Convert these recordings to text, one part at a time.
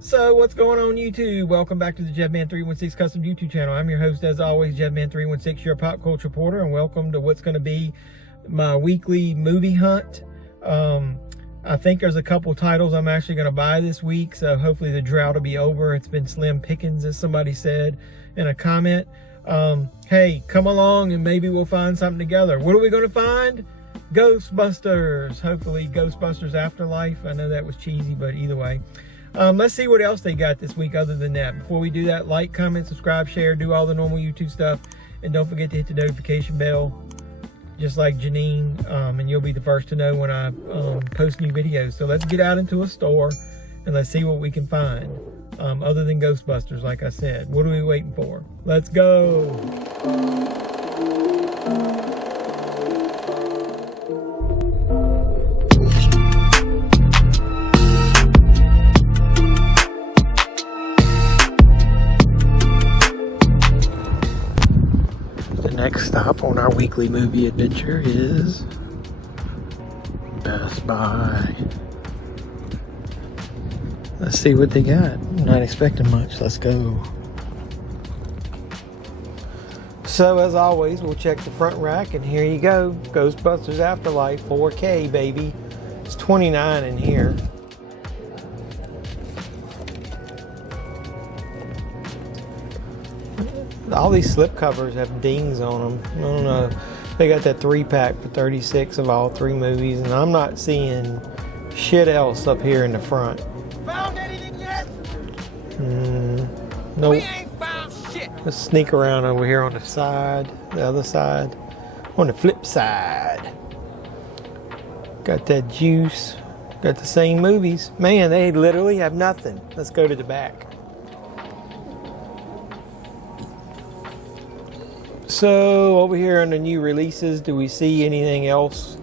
So what's going on YouTube? Welcome back to the JebMan316 Custom YouTube channel. I'm your host as always, JebMan316, your pop culture reporter, and welcome to what's going to be my weekly movie hunt. I think there's a couple titles I'm actually going to buy this week, so hopefully the drought will be over. It's been slim pickings, as somebody said in a comment. Hey, come along and maybe we'll find something together. What are we going to find? Ghostbusters. Hopefully Ghostbusters Afterlife. I know that was cheesy, but either way. Let's see what else they got this week other than that. Before we do that, like, comment, subscribe, share, do all the normal YouTube stuff. And don't forget to hit the notification bell, just like Janine, and you'll be the first to know when I post new videos. So let's get out into a store and let's see what we can find. Other than Ghostbusters, like I said. What are we waiting for? Let's go! Next stop on our weekly movie adventure is Best Buy. Let's see what they got. I'm not expecting much. Let's go. So as always, we'll check the front rack, and here you go. Ghostbusters Afterlife 4K, baby. It's $29 in here. All these slip covers have dings on them. I don't know. They got that 3-pack for $36 of all 3 movies, and I'm not seeing shit else up here in the front. Found anything yet? Nope. We ain't found shit. Let's sneak around over here on the side, the other side, on the flip side. Got that juice. Got the same movies. Man, they literally have nothing. Let's go to the back. So over here on the new releases, do we see anything else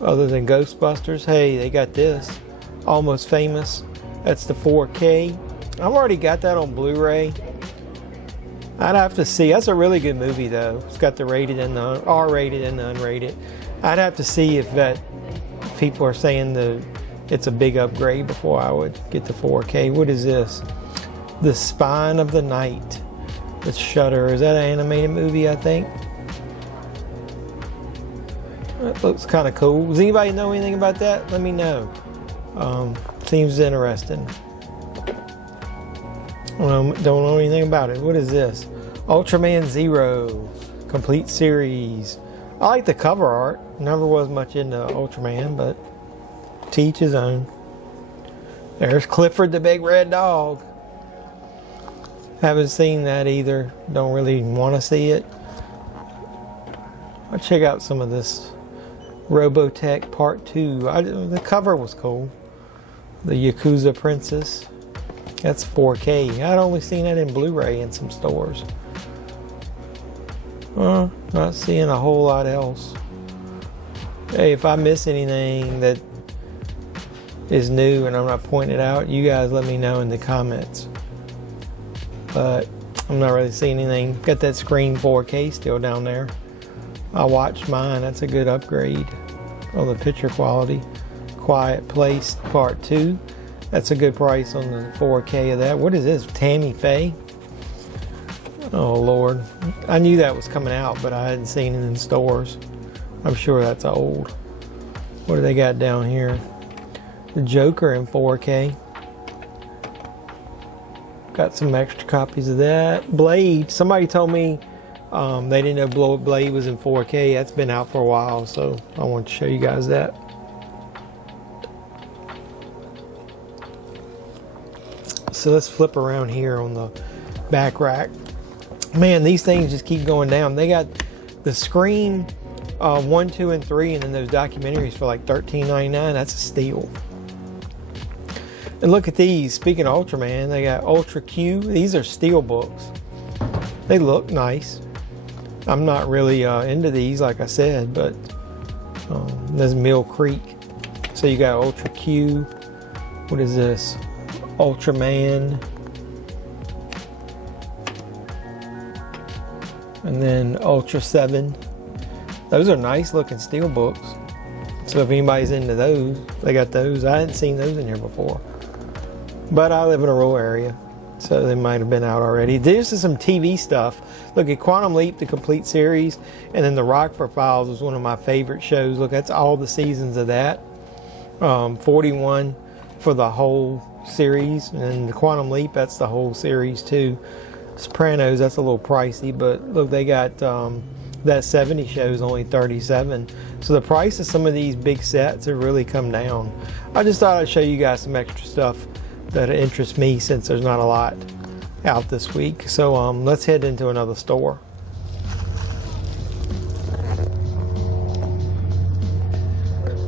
other than Ghostbusters? Hey, they got this, Almost Famous. That's the 4K. I've already got that on Blu-ray. I'd have to see. That's a really good movie though. It's got the rated and the R-rated and the unrated. I'd have to see if people are saying it's a big upgrade before I would get the 4K. What is this? The Spine of the Night. It's Shudder. Is that an animated movie, I think? That looks kind of cool. Does anybody know anything about that? Let me know. Seems interesting. Don't know anything about it. What is this? Ultraman Zero. Complete series. I like the cover art. Never was much into Ultraman, but to each his own. There's Clifford the Big Red Dog. Haven't seen that either. Don't really want to see it. I'll check out some of this Robotech Part 2. The cover was cool. The Yakuza Princess. That's 4K. I'd only seen that in Blu-ray in some stores. Not seeing a whole lot else. Hey, if I miss anything that is new and I'm not pointing it out, you guys let me know in the comments. But I'm not really seeing anything. Got that Screen 4K still down there. I watched mine. That's a good upgrade on the picture quality. Quiet Place Part 2. That's a good price on the 4K of that. What is this? Tammy Faye? Oh Lord. I knew that was coming out, but I hadn't seen it in stores. I'm sure that's old. What do they got down here? The Joker in 4K. Got some extra copies of that. Blade. Somebody told me they didn't know Blade was in 4K. That's been out for a while, so I want to show you guys that. So let's flip around here on the back rack. Man, these things just keep going down. They got the Scream 1, 2, and 3, and then those documentaries for like $13.99. That's a steal. And look at these. Speaking of Ultraman, they got Ultra Q. These are steel books. They look nice. I'm not really into these, like I said, but there's Mill Creek. So you got Ultra Q. What is this? Ultraman. And then Ultra 7. Those are nice looking steel books. So if anybody's into those, they got those. I hadn't seen those in here before. But I live in a rural area, so they might have been out already. This is some TV stuff. Look at Quantum Leap, the complete series, and then The Rockford Files was one of my favorite shows. Look, that's all the seasons of that. 41 for the whole series, and then the Quantum Leap, that's the whole series too. Sopranos, that's a little pricey, but look, they got that 70 show is only 37. So the price of some of these big sets have really come down. I just thought I'd show you guys some extra stuff that interests me since there's not a lot out this week. So let's head into another store.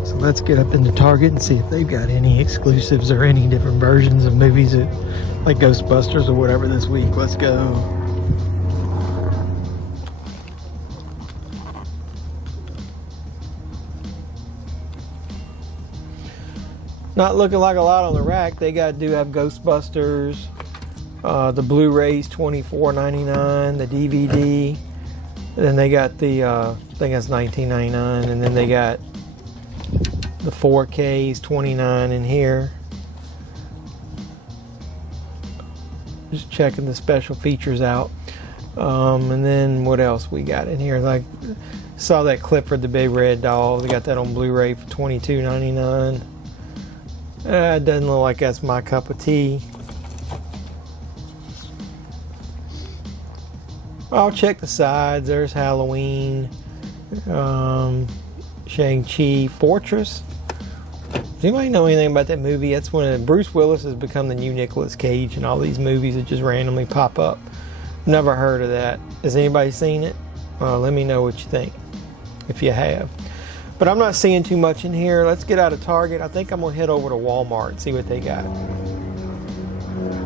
So let's get up into Target and see if they've got any exclusives or any different versions of movies that, like Ghostbusters or whatever this week. Let's go. Not looking like a lot on the rack. They do have Ghostbusters, the Blu-rays $24.99, the DVD, and then they got the I think that's $19.99, and then they got the 4Ks $29 in here. Just checking the special features out, and then what else we got in here? Like, saw that Clifford the Big Red Doll. They got that on Blu-ray for $22.99. It doesn't look like that's my cup of tea. I'll check the sides. There's Halloween, Shang-Chi, Fortress. Does anybody know anything about that movie? That's when Bruce Willis has become the new Nicolas Cage in all these movies that just randomly pop up. Never heard of that. Has anybody seen it? Let me know what you think, if you have. But I'm not seeing too much in here. Let's get out of Target. I think I'm going to head over to Walmart and see what they got.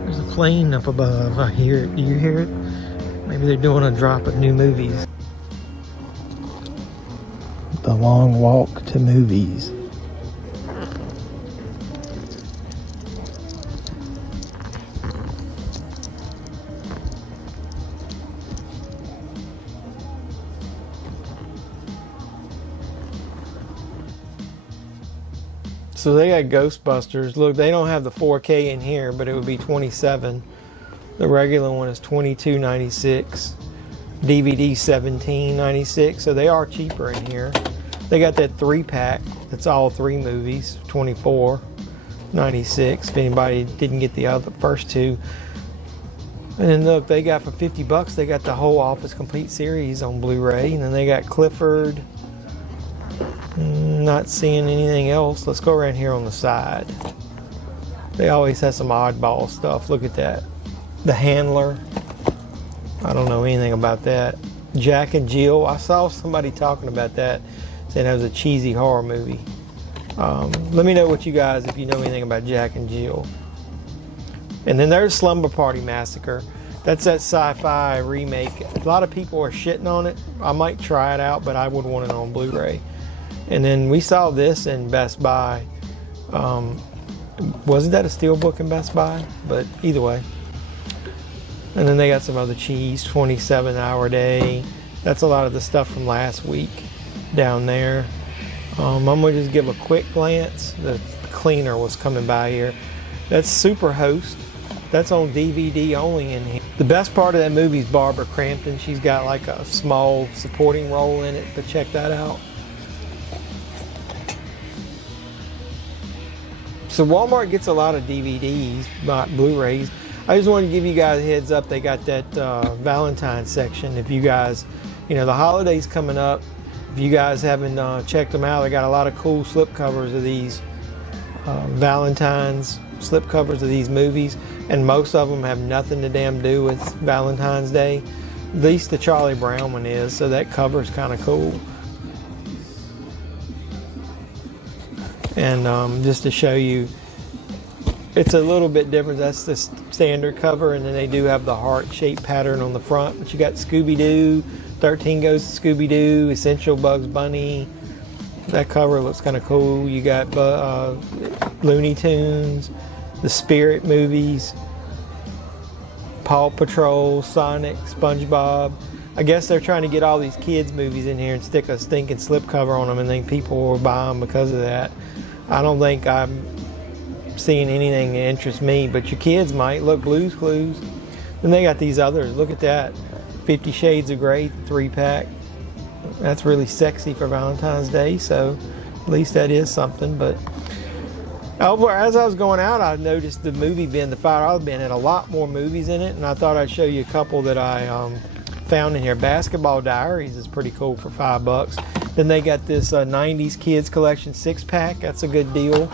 There's a plane up above. I hear it. Do you hear it? Maybe they're doing a drop of new movies. The Long Walk to Movies. So they got Ghostbusters. Look, they don't have the 4K in here, but it would be $27. The regular one is $22.96. DVD $17.96. So they are cheaper in here. They got that 3-pack. That's all 3 movies, $24.96. If anybody didn't get the first 2. And then look, they got for $50. They got the whole Office Complete series on Blu-ray, and then they got Clifford. Not seeing anything else. Let's go around here on the side. They always have some oddball stuff. Look at that. The Handler. I don't know anything about that. Jack and Jill. I saw somebody talking about that, saying that was a cheesy horror movie. Let me know what you guys, if you know anything about Jack and Jill. And then there's Slumber Party Massacre. That's that Sci-Fi remake. A lot of people are shitting on it. I might try it out, but I would want it on Blu-ray. And then we saw this in Best Buy. Wasn't that a steelbook in Best Buy? But either way. And then they got some other cheese, 27-hour day. That's a lot of the stuff from last week down there. I'm going to just give a quick glance. The cleaner was coming by here. That's Superhost. That's on DVD only in here. The best part of that movie is Barbara Crampton. She's got like a small supporting role in it, but check that out. So Walmart gets a lot of DVDs, not Blu-rays. I just wanted to give you guys a heads up. They got that Valentine's section. If you guys, the holidays coming up, if you guys haven't checked them out, they got a lot of cool slipcovers of these Valentine's slipcovers of these movies, and most of them have nothing to damn do with Valentine's Day. At least the Charlie Brown one is, so that cover's kind of cool. And just to show you, it's a little bit different. That's the standard cover, and then they do have the heart-shaped pattern on the front. But you got Scooby-Doo, 13 Goes to Scooby-Doo, Essential Bugs Bunny. That cover looks kind of cool. You got Looney Tunes, the Spirit movies, Paw Patrol, Sonic, SpongeBob. I guess they're trying to get all these kids movies in here and stick a stinking slipcover on them, and think people will buy them because of that. I don't think I'm seeing anything that interests me, but your kids might. Look, Blue's Clues. Then they got these others. Look at that. 50 Shades of Grey 3-pack. That's really sexy for Valentine's Day, so at least that is something. But as I was going out, I noticed the movie bin, the $5 bin, had a lot more movies in it, and I thought I'd show you a couple that I found in here. Basketball Diaries is pretty cool for $5. Then they got this 90s Kids Collection 6-pack. That's a good deal.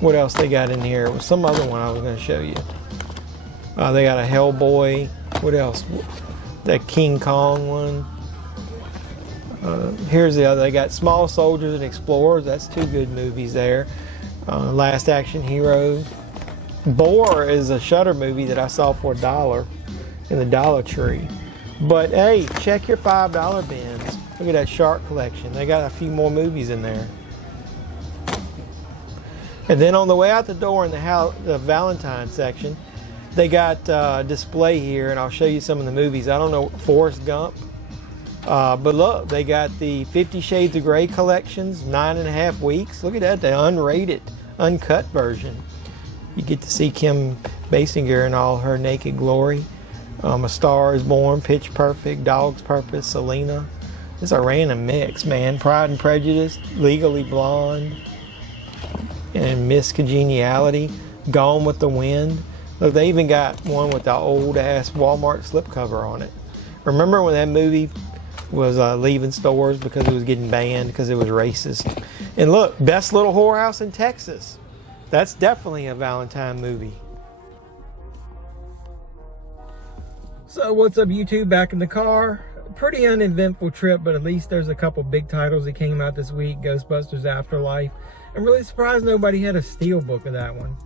What else they got in here? It was some other one I was going to show you. They got a Hellboy. What else? That King Kong one. Here's the other. They got Small Soldiers and Explorers. That's 2 good movies there. Last Action Hero. Boar is a Shudder movie that I saw for $1 in the Dollar Tree. But hey, check your $5 bins. Look at that Shark collection. They got a few more movies in there. And then on the way out the door in the Valentine section, they got a display here, and I'll show you some of the movies. I don't know, Forrest Gump. But look, they got the 50 Shades of Grey collections, 9.5 weeks. Look at that, the unrated, uncut version. You get to see Kim Basinger in all her naked glory. A Star is Born, Pitch Perfect, Dog's Purpose, Selena. It's a random mix, man. Pride and Prejudice, Legally Blonde, and Miss Congeniality, Gone with the Wind. Look, they even got one with the old-ass Walmart slipcover on it. Remember when that movie was leaving stores because it was getting banned because it was racist? And look, Best Little Whorehouse in Texas. That's definitely a Valentine movie. So what's up, YouTube? Back in the car. Pretty uneventful trip, but at least there's a couple big titles that came out this week. Ghostbusters Afterlife. I'm really surprised nobody had a steelbook of that one.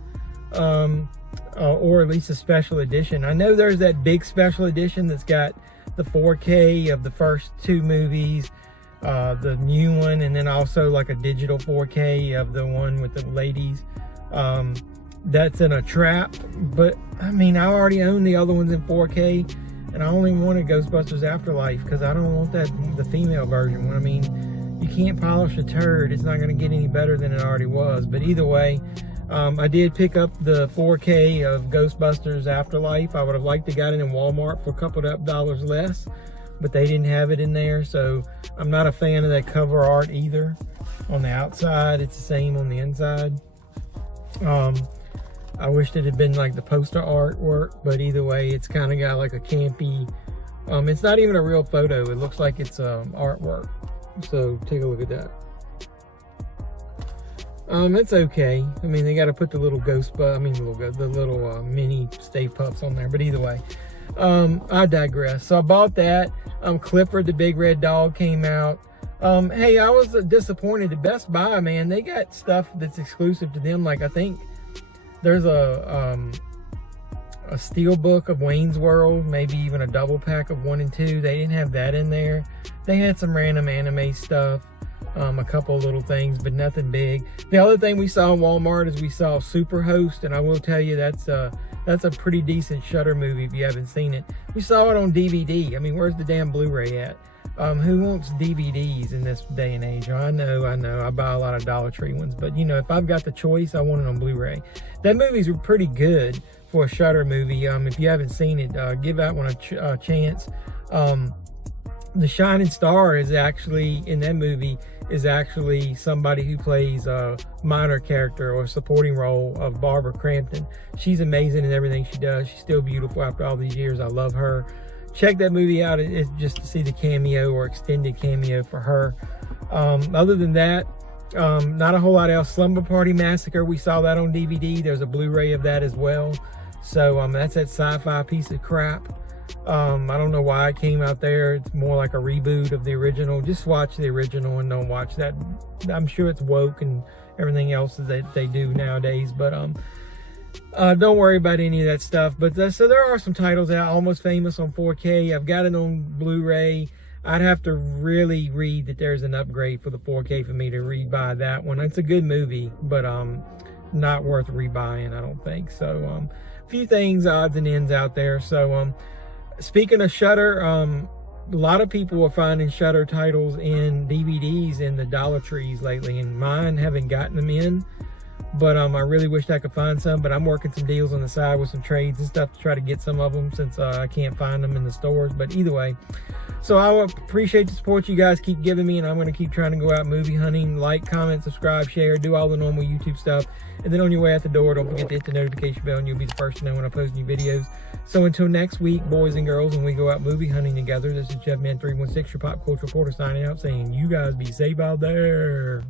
Or at least a special edition. I know there's that big special edition that's got the 4K of the first 2 movies, the new one, and then also like a digital 4K of the one with the ladies. That's in a trap, but I mean, I already own the other ones in 4K, and I only wanted Ghostbusters Afterlife because I don't want the female version one. I mean, you can't polish a turd. It's not going to get any better than it already was. But either way, I did pick up the 4K of Ghostbusters Afterlife. I would have liked to got it in Walmart for a couple of dollars less, but they didn't have it in there. So I'm not a fan of that cover art either. On the outside, it's the same on the inside. I wished it had been like the poster artwork, but either way, it's kind of got like a campy, it's not even a real photo. It looks like it's artwork. So take a look at that. It's okay. I mean, they got to put the little the little mini Stay Puffs on there, but either way, I digress. So I bought that. Clifford the Big Red Dog came out. Hey, I was disappointed at Best Buy, man. They got stuff that's exclusive to them. Like, I think there's a steelbook of Wayne's World, maybe even a double pack of 1 and 2. They didn't have that in there. They had some random anime stuff, a couple of little things, but nothing big. The other thing we saw in Walmart is we saw Superhost, and I will tell you that's a pretty decent Shudder movie if you haven't seen it. We saw it on DVD. I mean, where's the damn Blu-ray at? Who wants DVDs in this day and age? I know. I buy a lot of Dollar Tree ones, but you know, if I've got the choice, I want it on Blu-ray. That movie's pretty good for a Shudder movie. If you haven't seen it, give that one a chance. The shining star is actually, in that movie, is actually somebody who plays a minor character or supporting role of Barbara Crampton. She's amazing in everything she does. She's still beautiful after all these years. I love her. Check that movie out. It's just to see the cameo or extended cameo for her. Other than that, not a whole lot else. Slumber Party Massacre, we saw that on DVD. There's a Blu-ray of that as well. So that's that Sci-Fi piece of crap. I don't know why it came out there. It's more like a reboot of the original. Just watch the original and don't watch that. I'm sure it's woke and everything else that they do nowadays, but don't worry about any of that stuff. But so there are some titles out. Almost Famous on 4K. I've got it on Blu-ray. I'd have to really read that there's an upgrade for the 4K for me to rebuy that one. It's a good movie, but not worth rebuying, I don't think. So a few things, odds and ends out there. So speaking of Shudder, a lot of people are finding Shudder titles in DVDs in the Dollar Trees lately, and mine haven't gotten them in. But I really wished I could find some, but I'm working some deals on the side with some trades and stuff to try to get some of them, since I can't find them in the stores. But either way, so I appreciate the support you guys keep giving me, and I'm going to keep trying to go out movie hunting. Like, comment, subscribe, share, do all the normal YouTube stuff. And then on your way out the door, don't forget to hit the notification bell, and you'll be the first to know when I post new videos. So until next week, boys and girls, when we go out movie hunting together, this is JebMan316, your pop culture reporter, signing out, saying you guys be safe out there.